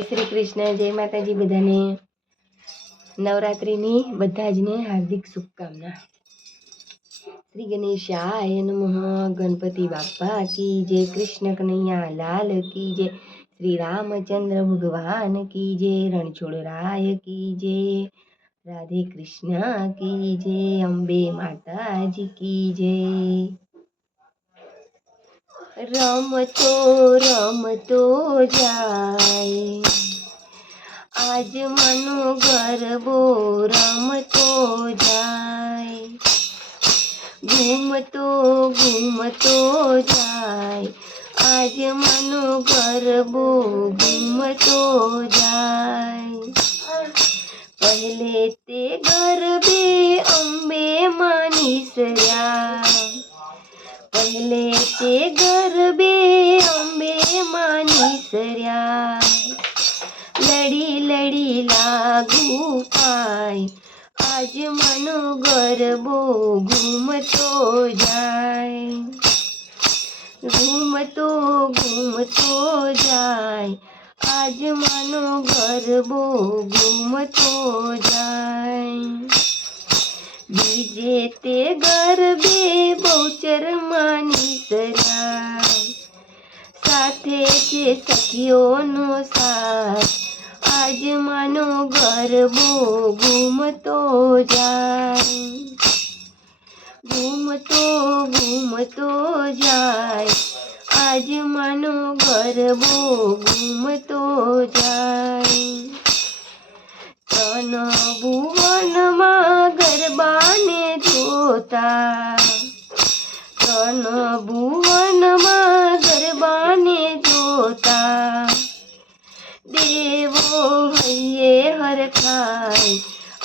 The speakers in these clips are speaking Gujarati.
શ્રી કૃષ્ણ, જય માતાજી બધાને. નવરાત્રિની બધા જને હાર્દિક શુભકામના. શ્રી ગણેશાય નમઃ, ગણપતિ બાપા કી જય, કૃષ્ણ કનૈયા લાલ કી જય, શ્રી રામચંદ્ર ભગવાન કી જય રણછોડરાય કી જય, રાધે કૃષ્ણ કી જય, અંબે માતાજી કી જય. રમતો રમતો જાય આજ મનો ગરબો રમતો જાય ઘૂમતો ઘૂમતો જાય આજ મનો ગરબો ઘૂમતો જાય પહેલે તે ગરબે અંબે માની સર્યા પહેલે તે ગરબે અંબે માની સર્યા લાગુ પાય આજ મનો ગરબો ઘૂમતો જાય. ઘૂમતો ઘૂમતો જાય. આજ મનો ગરબો ઘૂમતો જાય. બીજે તે ગરબે બહુચર માની સરાય સાથે છે સખીઓનો સાથ ગરબો ઘૂમતો જાય. ઘૂમતો ઘૂમતો જાય. આજ માનો ગરબો ઘૂમતો જાય. તન ભુવનમાં ગરબાને જોતા. તન ભુવનમાં હૈયે થાય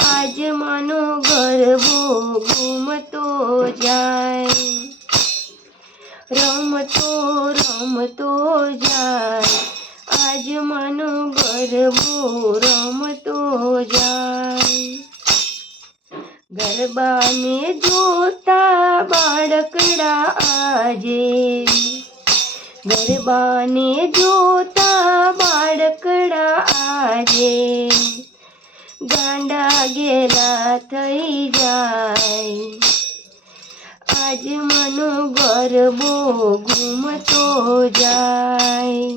આજ માનો ગરબો ઘૂમતો જાય. રમતો રમતો જાય. આજ માનો ગરબો રમતો જાય. ગરબાને જોતા બાળકડા આજે. ગરબાને જોતા બાળકડા આજે. ગાંડા ગેલા થઈ જાય. આજ મનો ગરબો ઘૂમતો જાય.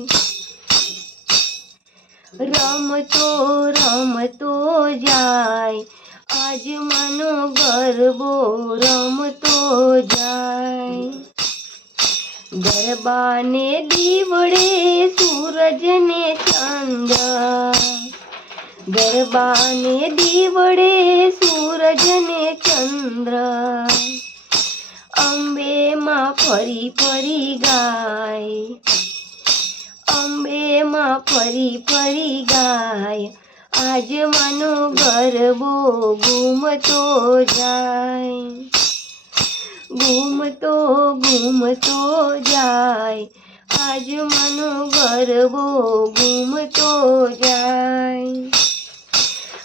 રમતો રમતો જાય. આજ મનો ગરબો રમતો જાય. ગરબાને દીવડે સૂરજને ચંદ્ર ગરબાને દીવડે સૂરજને ચંદ્ર. અંબે માં ફરી ફરી ગાય. અંબે માં ફરી ફરી ગાય. આજ મનો ગરબો ઘૂમતો જાય. ઘૂમતો ઘૂમતો જાય. આજ મનો ગરબો ઘૂમતો જાય.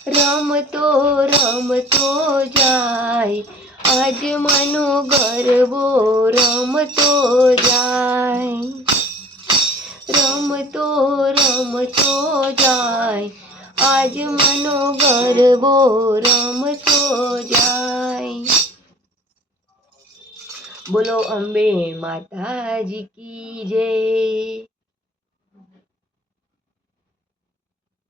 રમતો રમતો જાય આજ મનો ગરબો રમતો જાય રમતો રમતો જાય આજ મનો ગરબો રમતો જાય બોલો અંબે માતાજી કી જય